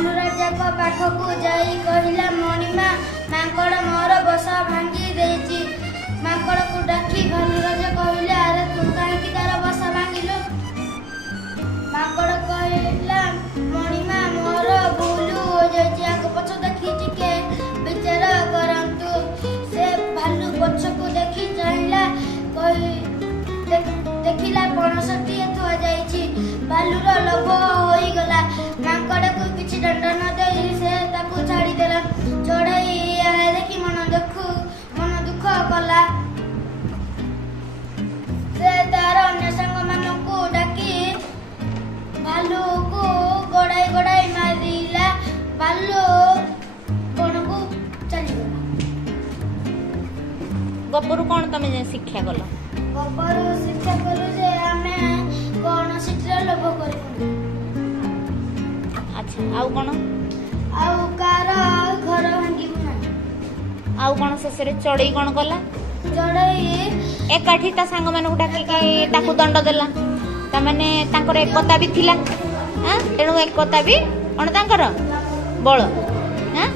भालू राजा पाखक जाई कहला मणिमा मांकड़ मोर बसा भांगी देची। मांकड़ को डाकी भालू राजा कहले अरे तू काहे तार बसा भांगिलु। मांकड़ कहला मणिमा मोर भूल हो जाई आग पछ देखी टिके विचार करंतु। से भालू पछ को देखी जाइला कहि देखिला पणसटी थुआ जाइछि। भालूर लोभ होई गला। मांकड़ को किछि दंड न देई से ताकू छाड़ी देला। चढ़ई देखि मन दुख कला। से तार अन्य संग मानकू डाकी भालू को गड़ाई मारिला। भालू कोन को चली गला। गपरु कौन तमे शिक्षा कल? गपरु शिक्षा करू जे आमे कोन सिटर लोभ करू। अच्छा आउ कौन? आउ कार घर भांगिबु ना। आउ कौन शेषे चढ़ई कौन कला? चढ़ई एकाठी ता सांग मानकु डाकी ताकू दंड देला। ता माने तांकर एकता भी थिला। हां तेणु एकता भी कौन तांकर बळ। हां